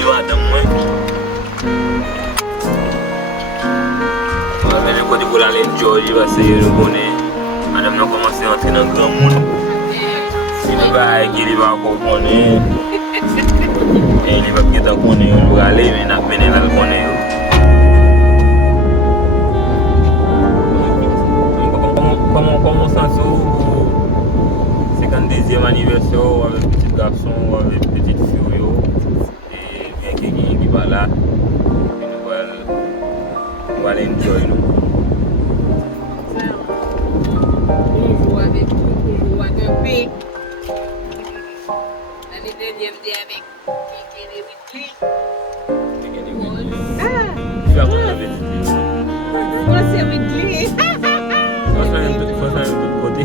mi madame mwen. Mwen mwen kote pou la len George parce nou konen madame nou komanse entre nan gran moun. Si nou ba ki li va kon konen. Li va ki ta konen yo pou ale men ap menen la konen yo. Comment ça c'est quand deuxième anniversaire avec petit garçon ou avec petite fille et bien quelqu'un qui va là et nous allons enjoy nous. On joue avec tout, on joue avec un P. L'année dernière, j'étais avec Tu vas prendre avec lui. Moi, c'est Ridley. Faut faire un peu de côté.